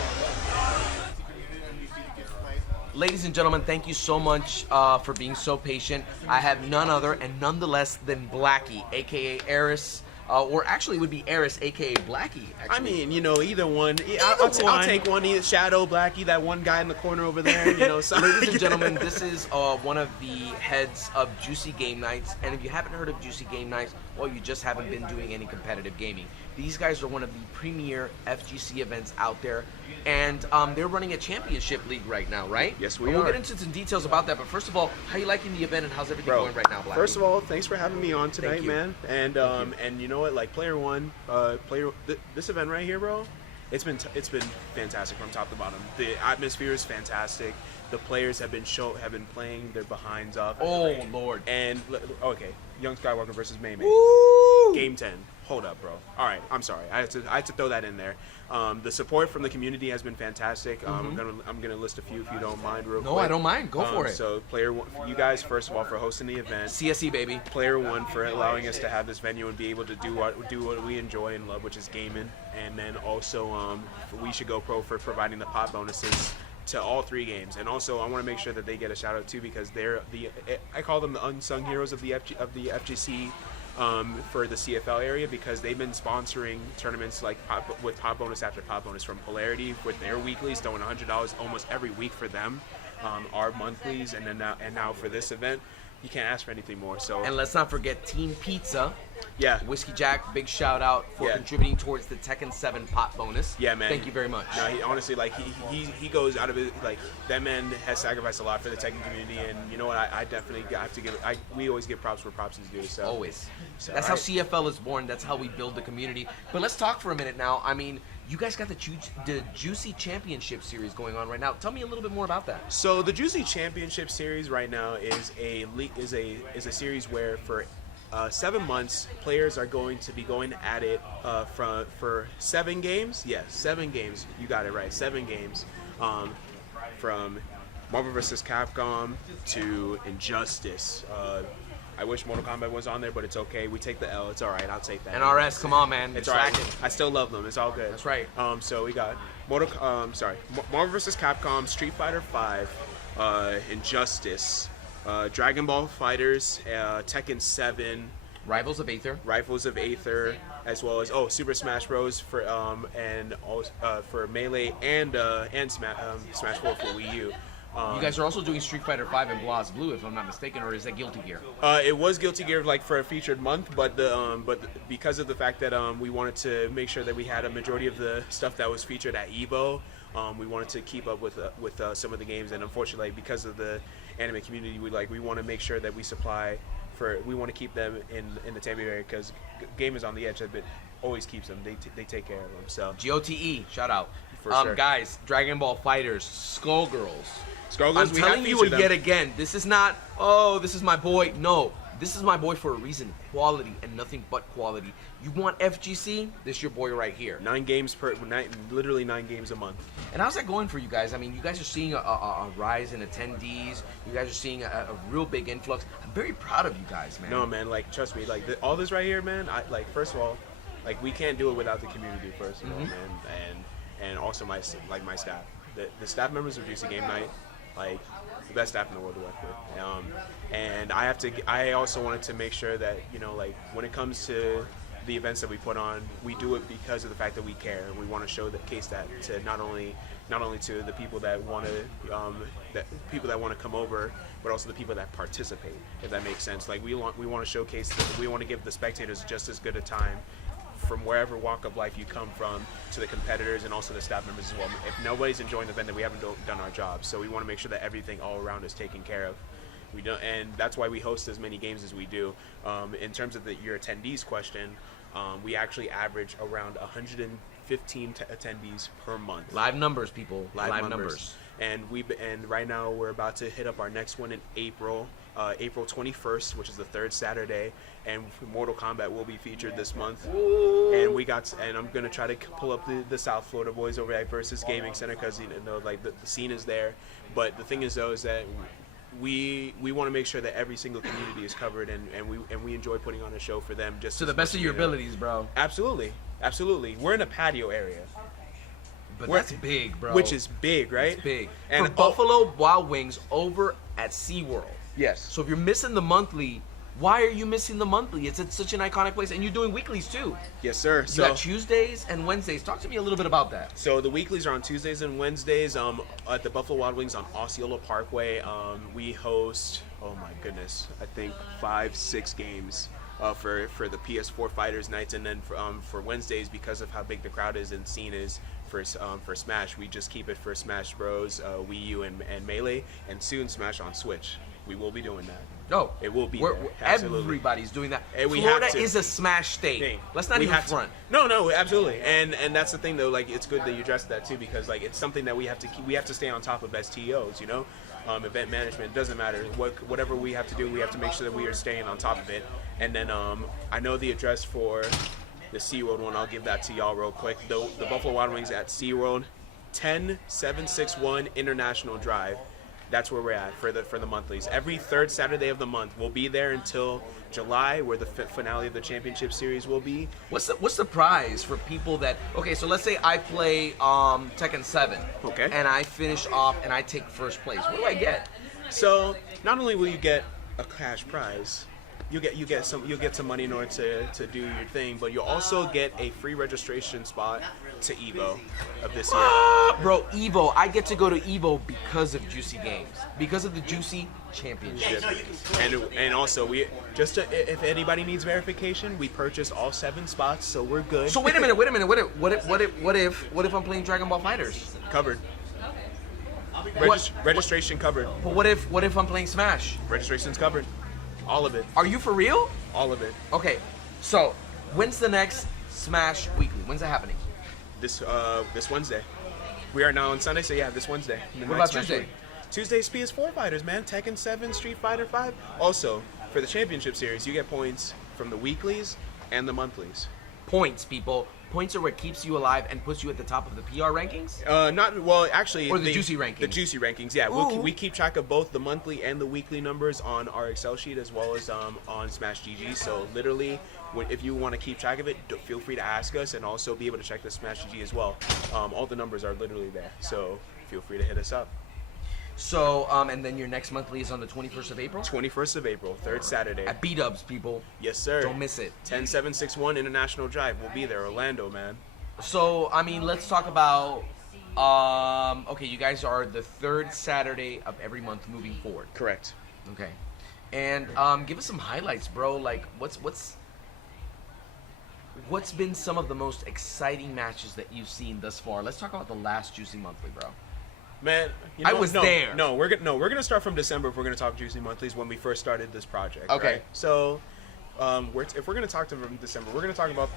Ladies and gentlemen, thank you so much for being so patient. I have none other and none the less than Blackie, aka Eris, or actually it would be Eris, aka Blackie. Actually. I mean, you know, either one. I'll take one. Either Shadow, Blackie, that one guy in the corner over there. You know, so. Ladies and gentlemen, this is one of the heads of Juicy Game Nights, and if you haven't heard of Juicy Game Nights, well, you just haven't been doing any competitive gaming. These guys are one of the premier FGC events out there, and they're running a championship league right now, right? Yes, we and are. We'll get into some details about that, but first of all, how are you liking the event and how's everything going right now, Blackie? First of all, thanks for having me on tonight, man. And and you know what, like Player 1, this event right here, bro, it's been fantastic from top to bottom. The atmosphere is fantastic. The players have been playing their behinds off. Oh Lord! And okay, Young Skywalker versus May. Game 10. Hold up, bro. All right, I'm sorry. I had to throw that in there. The support from the community has been fantastic. I'm gonna list a few if you don't mind, real quick. No, I don't mind. Go for it. So, Player 1, you guys, first of all, for hosting the event. CSE, baby. Player 1 for allowing us to have this venue and be able to do what we enjoy and love, which is gaming. And then also, WeShouldGoPro for providing the pot bonuses to all 3 games. And also, I want to make sure that they get a shout out too, because they're I call them the unsung heroes of the FGC. For the CFL area, because they've been sponsoring tournaments like with pot bonus after pot bonus from Polarity with their weeklies, throwing $100 almost every week for them, our monthlies, and then now for this event, you can't ask for anything more. So, and let's not forget Team Pizza. Yeah. Whiskey Jack, big shout out for contributing towards the Tekken 7 pot bonus. Yeah, man. Thank you very much. No, he honestly, like, he goes out of it, like, that man has sacrificed a lot for the Tekken community, and you know what, I definitely have to give, we always give props where props is due, so. Always. So, that's how CFL is born, that's how we build the community. But let's talk for a minute now. I mean, you guys got the Juicy Championship Series going on right now. Tell me a little bit more about that. So the Juicy Championship Series right now is a series where for 7 months, players are going to be going at it for 7 games. Yes, 7 games. You got it right. 7 games. From Marvel vs. Capcom to Injustice. I wish Mortal Kombat was on there, but it's okay. We take the L. It's all right. I'll take that. And RS, come on, man. It's all right. I still love them. It's all good. That's right. So we got Marvel vs. Capcom, Street Fighter 5, Injustice, Dragon Ball Fighters, Tekken 7, Rivals of Aether, as well as Super Smash Bros. For for Melee and Smash 4 for Wii U. You guys are also doing Street Fighter 5 and Blaz Blue, if I'm not mistaken, or is that Guilty Gear? It was Guilty Gear, like, for a featured month, but because of the fact that we wanted to make sure that we had a majority of the stuff that was featured at EVO, we wanted to keep up with some of the games, and unfortunately, because of the anime community, we want to make sure that we supply we want to keep them in the Tampa area, because Game is on the Edge always keeps them. They take care of them. So GOTE, shout out. For sure. Guys, Dragon Ball Fighters, Skullgirls. I'm we telling you yet again, this is not, this is my boy. No, This is my boy for a reason. Quality and nothing but quality. You want FGC? This your boy right here. 9 games per night, literally 9 games a month. And how's that going for you guys? I mean, you guys are seeing a rise in attendees. You guys are seeing a real big influx. I'm very proud of you guys, man. No, man, like, trust me, like, all this right here, man, first of all, like, we can't do it without the community, first of all, man, and also my staff. The staff members of Juicy Game Night, like, the best staff in the world to work with. And I also wanted to make sure that, you know, like, when it comes to the events that we put on, we do it because of the fact that we care, and we want to show that to not only to the people that want to come over, but also the people that participate, if that makes sense. Like, we want to showcase that we want to give the spectators just as good a time from wherever walk of life you come from, to the competitors and also the staff members as well. If nobody's enjoying the event, then we haven't done our job. So we want to make sure that everything all around is taken care of. We don't, and that's why we host as many games as we do. In terms of your attendees question, we actually average around 115 attendees per month. Live numbers, people. Live numbers. And right now we're about to hit up our next one in April. April 21st, which is the 3rd Saturday, and Mortal Kombat will be featured this month. And I'm gonna try to pull up the South Florida boys over at Versus Gaming Center, because you know, like, the scene is there. But the thing is, though, is that we want to make sure that every single community is covered, and we enjoy putting on a show for them just to the best of your abilities, bro. Absolutely. We're in a patio area. But that's big, bro. Which is big, right? It's big. And for Buffalo Wild Wings over at SeaWorld. Yes. So if you're missing the monthly, why are you missing the monthly? It's at such an iconic place, and you're doing weeklies too. Yes, sir. You got Tuesdays and Wednesdays. Talk to me a little bit about that. So the weeklies are on Tuesdays and Wednesdays. At the Buffalo Wild Wings on Osceola Parkway, we host, oh my goodness, I think 5-6 games for the PS4 Fighters nights, and then for Wednesdays, because of how big the crowd is and scene is for Smash, we just keep it for Smash Bros, Wii U, and Melee, and soon Smash on Switch. We will be doing that. Oh, it will be there. Absolutely. Everybody's doing that. And Florida is a Smash state. Let's not even front. No, absolutely. And that's the thing, though. Like, it's good that you addressed that too, because like, it's something that we have to keep. We have to stay on top of as TOs. You know, event management. It doesn't matter whatever we have to do. We have to make sure that we are staying on top of it. And then I know the address for the SeaWorld one. I'll give that to y'all real quick. The Buffalo Wild Wings at SeaWorld, 10761 International Drive. That's where we're at for the monthlies. Every 3rd Saturday of the month. We'll be there until July, where the finale of the championship series will be. What's the prize for people that? Okay, so let's say I play Tekken 7. Okay. And I finish off and I take 1st place. What do I get? So not only will you get a cash prize, you'll get some money in order to do your thing, but you'll also get a free registration spot to EVO of this year. Bro, EVO, I get to go to EVO because of Juicy Games, because of the Juicy Championship. And also, if anybody needs verification, we purchase all 7 spots, so we're good. So wait a minute. What if I'm playing Dragon Ball Fighters? Covered. Registration covered. But what if I'm playing Smash? Registration's covered. All of it. Are you for real? All of it. Okay, so when's the next Smash Weekly? When's that happening? This Wednesday. We are now on Sunday, so yeah, this Wednesday. What about Tuesday? Tuesday's PS4 Fighters, man. Tekken 7, Street Fighter 5. Also, for the championship series, you get points from the weeklies and the monthlies. Points, people. Points are what keeps you alive and puts you at the top of the PR rankings? Actually, or the Juicy rankings. The Juicy rankings, yeah. We keep track of both the monthly and the weekly numbers on our Excel sheet, as well as on Smash GG. So literally, if you want to keep track of it, feel free to ask us, and also be able to check the Smash GG as well. All the numbers are literally there, so feel free to hit us up. So, and then your next monthly is on the 21st of April? 21st of April, 3rd Saturday. At B-Dubs, people. Yes, sir. Don't miss it. 10761 International Drive. We'll be there, Orlando, man. So, I mean, let's talk about, okay, you guys are the 3rd Saturday of every month moving forward. Correct. Okay. And give us some highlights, bro. Like, what's been some of the most exciting matches that you've seen thus far? Let's talk about the last Juicy Monthly, bro. Man, I was there. No, we're gonna start from December if we're gonna talk Juicy Monthlies when we first started this project. Okay. Right? So, if we're gonna talk to them from December, we're gonna talk about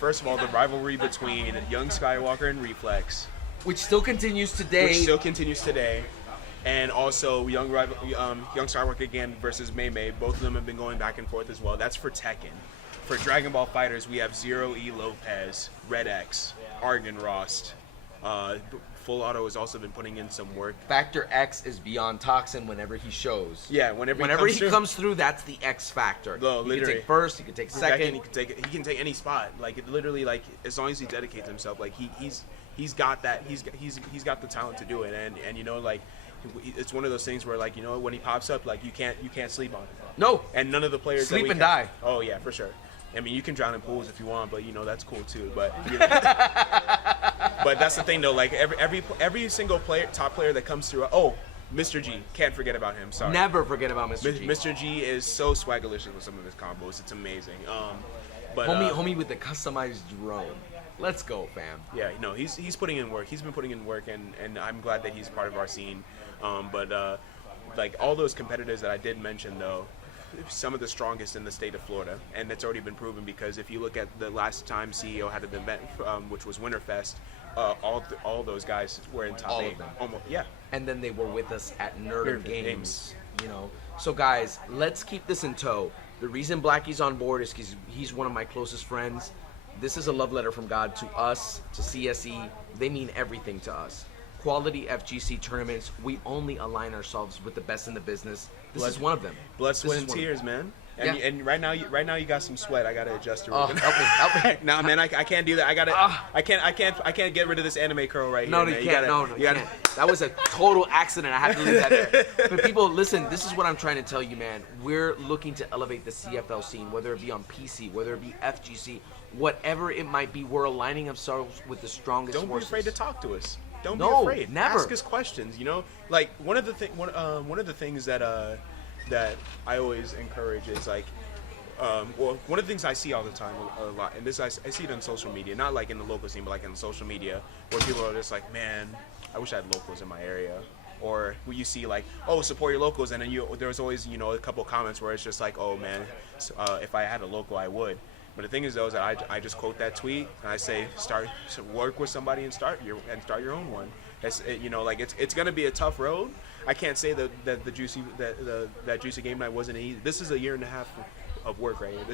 first of all the rivalry between Young Skywalker and Reflex, which still continues today. And also Young Skywalker again versus Mei Mei. Both of them have been going back and forth as well. That's for Tekken. For Dragon Ball Fighters, we have Zero E Lopez, Red X, Argon Rost. Full Auto has also been putting in some work. Factor X is beyond Toxin whenever he shows. Yeah, whenever he comes through, that's the X factor. No, he can take first, he can take second. He can take any spot. Like it literally, like as long as he dedicates himself, like he's got that. He's got the talent to do it. And you know, like it's one of those things where, like, you know, when he pops up, like you can't sleep on him. No. And none of the players sleep and die. Oh yeah, for sure. I mean, you can drown in pools if you want, but you know that's cool too. But you know, but that's the thing though. Like every single top player that comes through. Oh, Mr. G, can't forget about him. Sorry. Never forget about Mr. G. Mr. G is so swaggerlicious with some of his combos. It's amazing. But homie with the customized drone. Let's go, fam. Yeah, no, he's putting in work. He's been putting in work, and I'm glad that he's part of our scene. But like all those competitors that I did mention though, some of the strongest in the state of Florida, and it's already been proven because if you look at the last time CEO had an event, which was Winterfest, all those guys were in top all 8. Of them. Almost, yeah. And then they were with us at Nerd Games. You know, so guys, let's keep this in tow. The reason Blackie's on board is because he's one of my closest friends. This is a love letter from God to us, to CSE. They mean everything to us. Quality FGC tournaments, we only align ourselves with the best in the business. This is one of them. Blood, sweat, and tears, man. And, Yeah. and right now you got some sweat. I gotta adjust it. Oh, help me. Nah, man, I can't do that. I can't get rid of this anime curl right No, here. you can't. No, you can't. That was a total accident. I had to leave that there. But people, listen, this is what I'm trying to tell you, man. We're looking to elevate the CFL scene, whether it be on PC, whether it be FGC, whatever it might be. We're aligning ourselves with the strongest Don't forces. be afraid to talk to us. Don't be No, afraid. never. Ask us questions. You know, like one of the things that I always encourage is like, well, one of the things I see all the time a lot, and this I see it on social media, not like in the local scene, but like in social media, where people are just like, man, I wish I had locals in my area. Or where you see like, oh, support your locals, and then there's always, you know, a couple comments where it's just like, oh man, if I had a local, I would. But the thing is, though, is that I just quote that tweet and I say, work with somebody and start your own one. You know, like it's gonna be a tough road. I can't say that Juicy Game Night wasn't easy. This is a year and a half of work right here.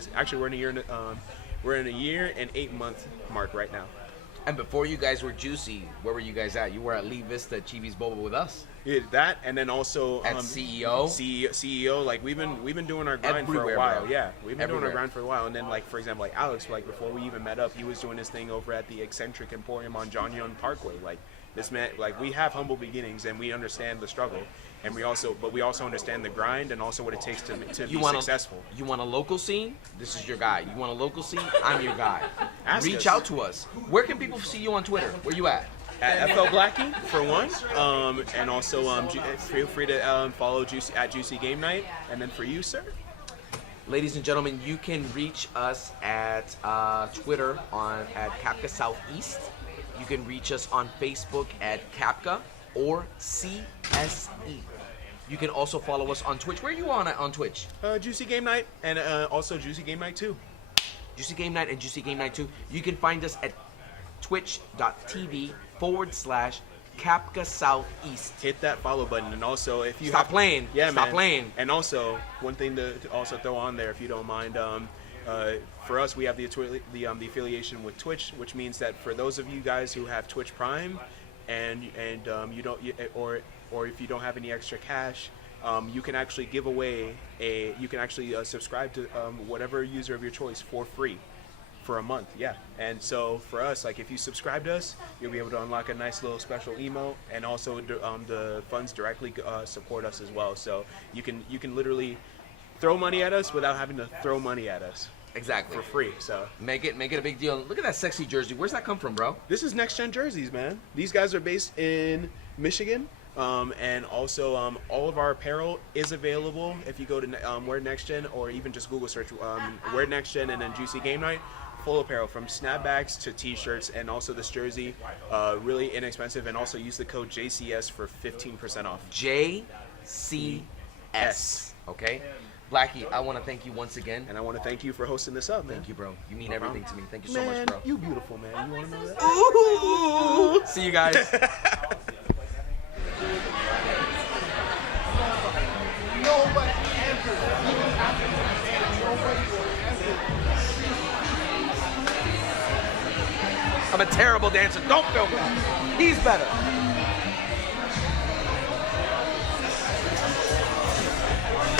We're in a year and 8 month mark right now. And before you guys were Juicy, where were you guys at? You were at Lee Vista Chibi's Boba with us. Yeah, that, and then also at CEO. CEO, like we've been doing our grind Everywhere, for a while. bro. Yeah, we've been doing our Everywhere. grind for a while. And then, like, for example, like Alex, like before we even met up, he was doing his thing over at the Eccentric Emporium on John Young Parkway. Like this man, like we have humble beginnings and we understand the struggle, and we also understand the grind and also what it takes to be successful. You want a local scene? This is your guy. You want a local scene? I'm your guy. Ask Reach us. out to us. Where can people see you on Twitter? Where you at? At FL Blackie for one, and also feel free to follow Juicy Game Night, and then for you, sir. Ladies and gentlemen, you can reach us at Twitter at CAPGA Southeast. You can reach us on Facebook at CAPGA or CSE. You can also follow us on Twitch. Where are you on Twitch? Juicy Game Night, and also Juicy Game Night 2. Juicy Game Night and Juicy Game Night 2. You can find us at twitch.tv/CAPGA Southeast. Hit that follow button, and also if you Stop playing. Yeah, Stop man. playing. And also one thing to also throw on there, if you don't mind, for us we have the affiliation with Twitch, which means that for those of you guys who have Twitch Prime, and you don't, or if you don't have any extra cash, you can actually give away subscribe to whatever user of your choice for free. For a month, yeah. And so for us, like if you subscribe to us, you'll be able to unlock a nice little special emote, and also the funds directly support us as well. So you can literally throw money at us without having to throw money at us. Exactly. For free. So make it a big deal. Look at that sexy jersey. Where's that come from, bro? This is Next Gen Jerseys, man. These guys are based in Michigan. And also all of our apparel is available if you go to Wear Next Gen, or even just Google search Wear Next Gen and then Juicy Game Night. Full apparel from snapbacks to t-shirts, and also this jersey, really inexpensive, and also use the code JCS for 15% off. JCS. Okay? Blackie, I want to thank you once again. And I want to thank you for hosting this up, man. Thank you, bro. You mean everything to me. Thank you so much, bro. You beautiful, man. You want to know that? Ooh. See you guys. I'm a terrible dancer. Don't film me. He's better.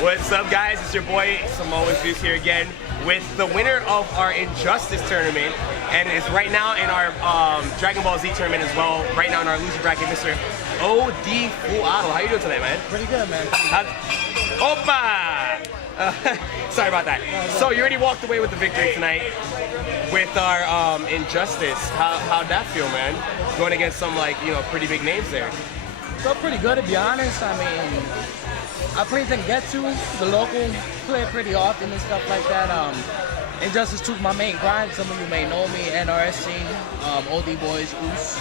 What's up, guys? It's your boy Samoa Zeus here again with the winner of our Injustice tournament, and it's right now in our Dragon Ball Z tournament as well. Right now in our loser bracket, Mr. O.D. Fuado. How you doing today, man? Pretty good, man. Opa! Sorry about that. So you already walked away with the victory tonight with our Injustice. How'd that feel, man? Going against some, like, you know, pretty big names there. Felt pretty good, to be honest. I mean, I played in Getsu, the local, play pretty often and stuff like that. Injustice 2 is my main grind. Some of you may know me, NRS scene, OD Boys, Oos.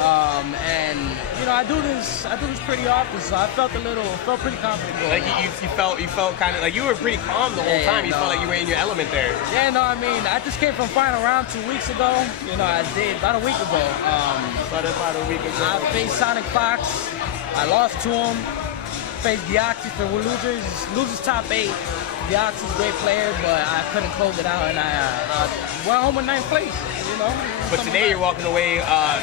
And you know, I do this pretty often, so I felt pretty confident going. Like you felt kind of like you were pretty calm the whole time. You felt like you were in your element there. Yeah, no, I mean, I just came from final round 2 weeks ago. You know, I did about a week ago. About a week ago. I faced Sonic Fox. I lost to him. Faced Deoxys for losers top 8. Deoxys great player, but I couldn't close it out, and I went home with 9th place. You know. But today you're walking away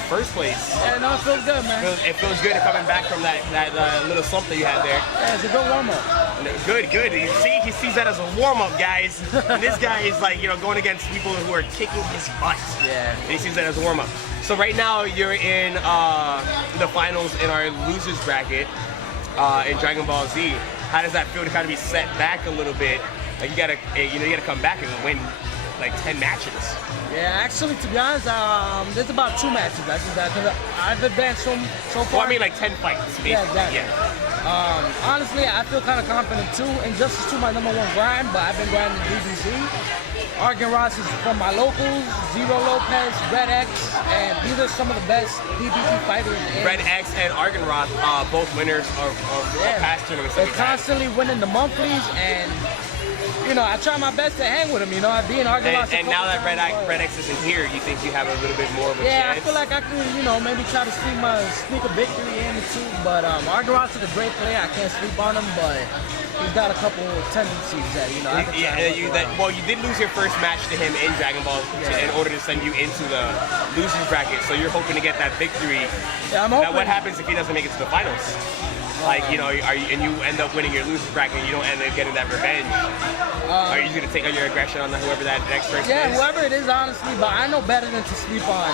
first place. Yeah, no, it feels good, man. It feels good coming back from that little slump that you had there. Yeah, it's a good warm up. Good. You see, he sees that as a warm up, guys. And this guy is like, you know, going against people who are kicking his butt. Yeah. And he sees that as a warm up. So right now you're in the finals in our losers bracket in Dragon Ball Z. How does that feel to kind of be set back a little bit? Like you gotta come back and win like 10 matches. Yeah, actually, to be honest, there's about 2 matches. I've advanced so far. Well, I mean like 10 fights, basically. Yeah, exactly. Yeah. Honestly, I feel kind of confident too. Injustice 2 my #1 grind, but I've been grinding DBZ. Argan Ross is from my locals, Zero Lopez, Red X, and these are some of the best DBZ fighters. Red X and Argan Ross, both winners of past tournaments. They're constantly winning the monthlies, and you know, I try my best to hang with them. You know, I be in Argan Ross. And now that Red X isn't here, you think you have a little bit more of a chance? Yeah, I feel like I could, you know, maybe try to sneak a victory in or two. But Argan Ross is a great player. I can't sleep on him, but he's got a couple of tendencies that, you know, you did lose your first match to him in Dragon Ball in order to send you into the losers bracket. So you're hoping to get that victory. Yeah, I'm hoping. Now, what happens if he doesn't make it to the finals? Like, you know, and you end up winning your losers bracket, you don't end up getting that revenge. Are you going to take out your aggression on whoever that next person is? Yeah, whoever it is, honestly, but I know better than to sleep on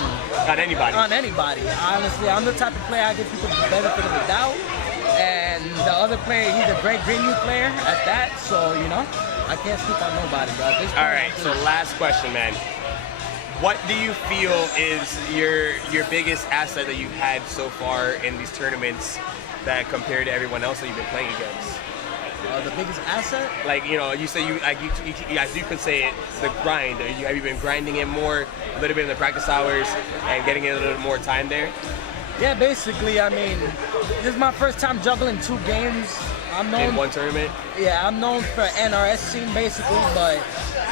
anybody. On anybody. Honestly, I'm the type of player I give people the benefit of the doubt. And the other player, he's a great Green U player at that, so, you know, I can't sleep on nobody, bro. All right, so last question, man. What do you feel is your biggest asset that you've had so far in these tournaments that compared to everyone else that you've been playing against? The biggest asset? Like, you know, you say you as you could say it, the grind. Have you been grinding it more, a little bit in the practice hours, and getting in a little more time there? Yeah, basically, I mean, this is my first time juggling 2 games. I'm known in one tournament? Yeah, I'm known for NRS scene basically, but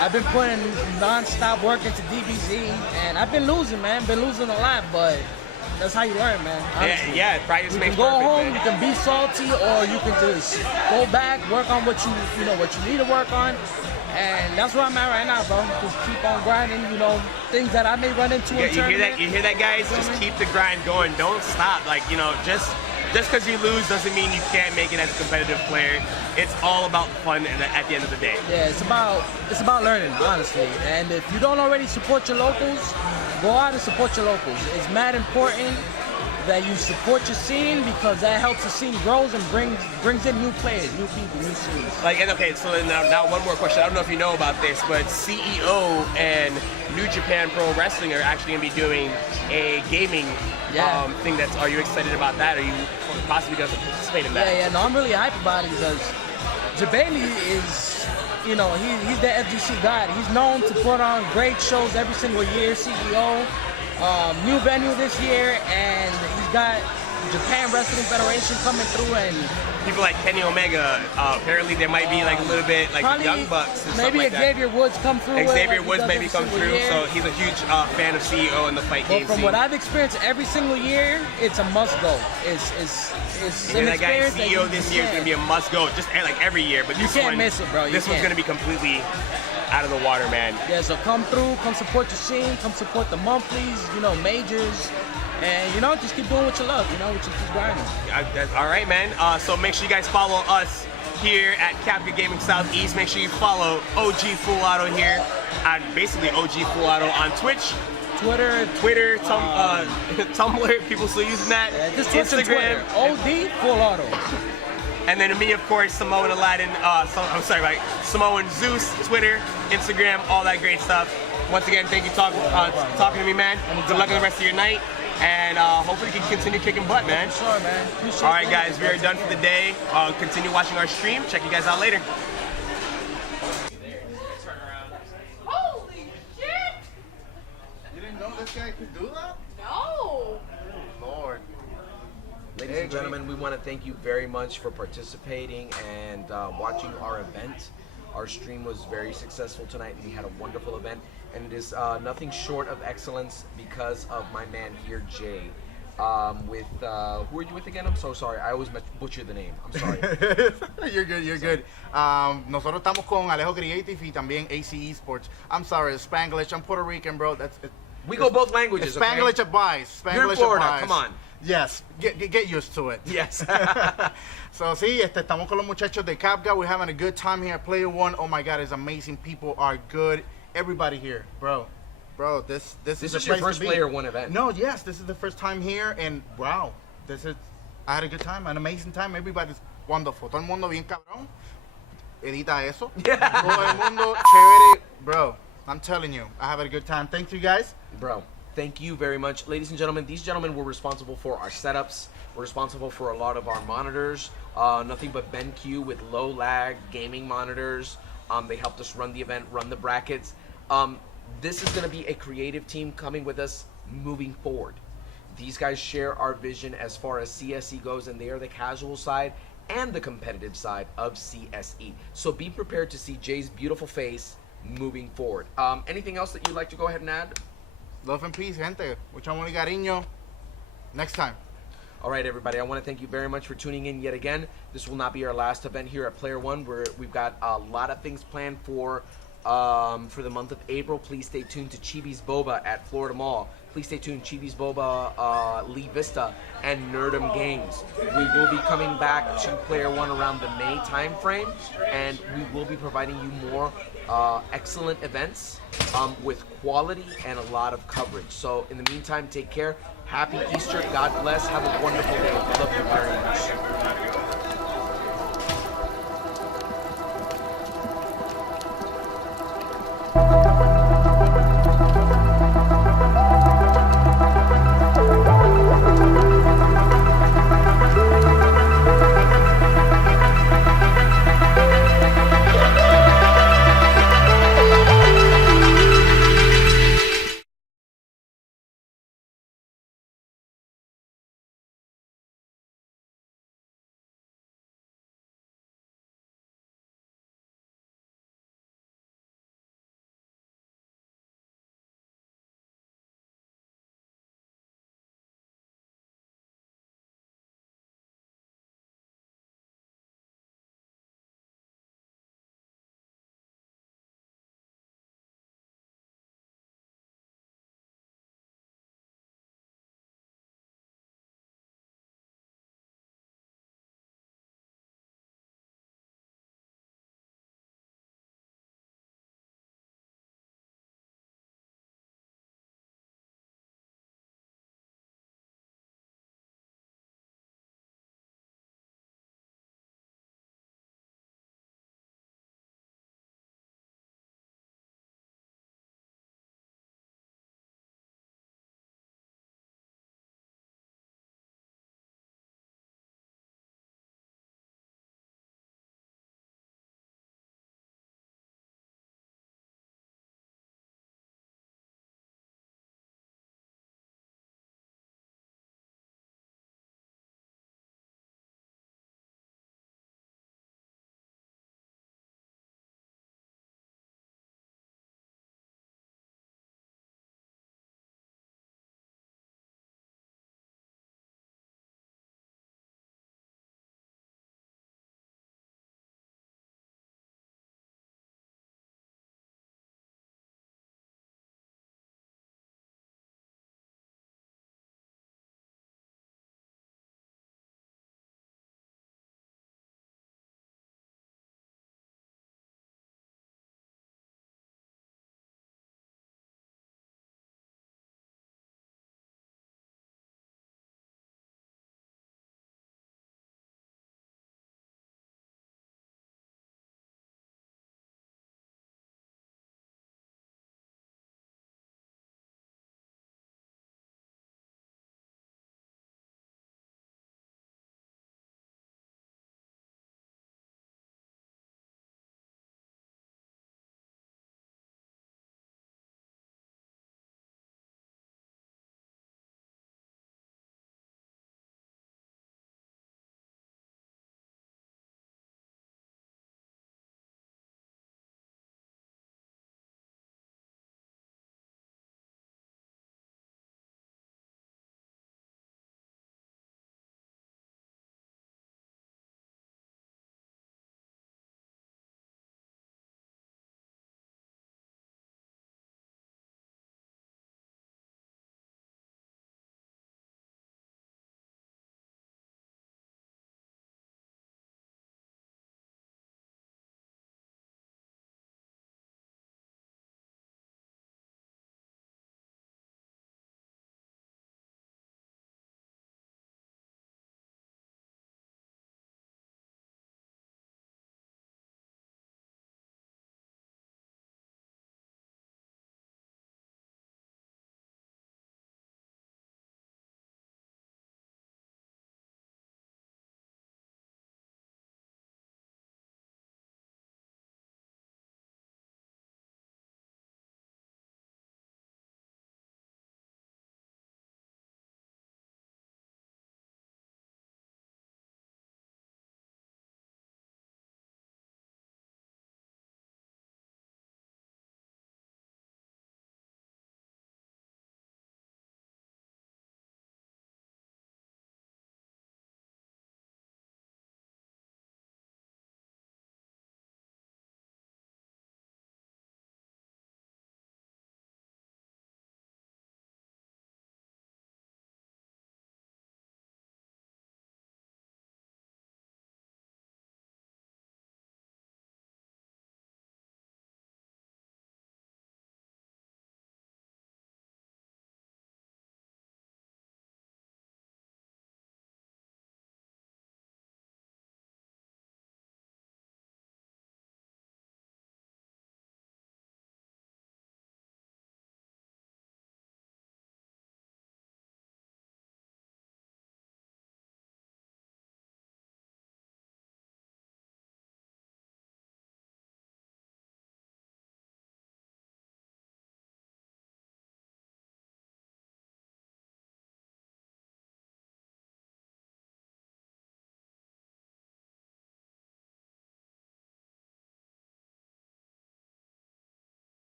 I've been putting non-stop work into DBZ, and I've been losing, man. Been losing a lot, but that's how you learn, man. Honestly. Yeah, practice makes perfect. You can go home, man. you can be salty, or you can just go back, work on what you need to work on. And that's where I'm at right now, bro. Just keep on grinding, you know, things that I may run into in tournament. You hear that, guys? Just keep the grind going. Don't stop. Like, you know, just because you lose doesn't mean you can't make it as a competitive player. It's all about fun at the end of the day. Yeah, it's about learning, honestly. And if you don't already support your locals, go out and support your locals. It's mad important that you support your scene, because that helps the scene grows and brings in new players, new people, new scenes. Like, and okay, so now one more question. I don't know if you know about this, but CEO and New Japan Pro Wrestling are actually going to be doing a gaming thing. Are you excited about that? Are you possibly going to participate in that? Yeah, no, I'm really hyped about it, because Jabali is, you know, he's the FGC god. He's known to put on great shows every single year, CEO. New venue this year, and he's got Japan Wrestling Federation coming through, and people like Kenny Omega. Apparently there might be like a little bit like Young Bucks and maybe like Xavier that. Woods come through. Xavier Woods maybe come through, year. so he's a huge fan of CEO and the fight game. From what I've experienced every single year, it's a must go. It's an that guy experience CEO this year is gonna be a must go, just like every year. But you can't miss it, bro. This one's gonna be completely out of the water, man. Yeah, so come through, come support the scene, come support the monthlies, you know, majors, and, you know, just keep doing what you love, you know, just keep grinding. All right, man. So make sure you guys follow us here at CAPGA Gaming Southeast. Make sure you follow OG Full Auto here, and basically OG Full Auto on Twitch, Twitter, Tumblr. People still using that. Yeah, just Instagram, OD Full Auto. And then me, of course, Samoan Aladdin. Samoan Zeus, Twitter, Instagram, all that great stuff. Once again, thank you talking to me, man. Good luck on the rest of your night. And hopefully you can continue kicking butt, man. Sure, man. All right, guys, we are done for the day. Continue watching our stream. Check you guys out later. Holy shit! You didn't know this guy could do that? No! Lord. Ladies and gentlemen, we want to thank you very much for participating and watching our event. Our stream was very successful tonight, and we had a wonderful event. And it is nothing short of excellence because of my man here, Jay. Who are you with again? I'm so sorry. I always butcher the name. I'm sorry. You're good, you're good. Nosotros estamos con Alejo Creative y también AC Esports. I'm sorry, Spanglish. I'm Puerto Rican, bro. We go both languages, okay? Spanglish advice. Spanglish You're in Florida, advice. come on. Yes, get used to it. Yes. So, sí, estamos con los muchachos de CAPGA. We're having a good time here at Player One. Oh my God, it's amazing. People are good. Everybody here, bro, this is the your place first to be. Player One event. No, yes, this is the first time here, and wow, I had a good time, an amazing time. Everybody's wonderful. Todo el mundo bien cabrón. Edita eso. Todo el mundo chévere, bro. I'm telling you, I have a good time. Thank you guys, bro. Thank you very much, ladies and gentlemen. These gentlemen were responsible for our setups. We're responsible for a lot of our monitors. Nothing but BenQ with low lag gaming monitors. They helped us run the event, run the brackets. This is going to be a creative team coming with us moving forward. These guys share our vision as far as CSE goes, and they are the casual side and the competitive side of CSE. So be prepared to see Jay's beautiful face moving forward. Anything else that you'd like to go ahead and add? Love and peace, gente. Mucho amor y cariño. Next time. All right, everybody, I want to thank you very much for tuning in yet again. This will not be our last event here at Player One. We've got a lot of things planned for the month of April. Please stay tuned to Chibi's Boba at Florida Mall. Please stay tuned to Chibi's Boba, Lee Vista, and Nerdum Games. We will be coming back to Player One around the May time frame, and we will be providing you more excellent events with quality and a lot of coverage. So in the meantime, take care. Happy Easter. God bless. Have a wonderful day. Love you very much.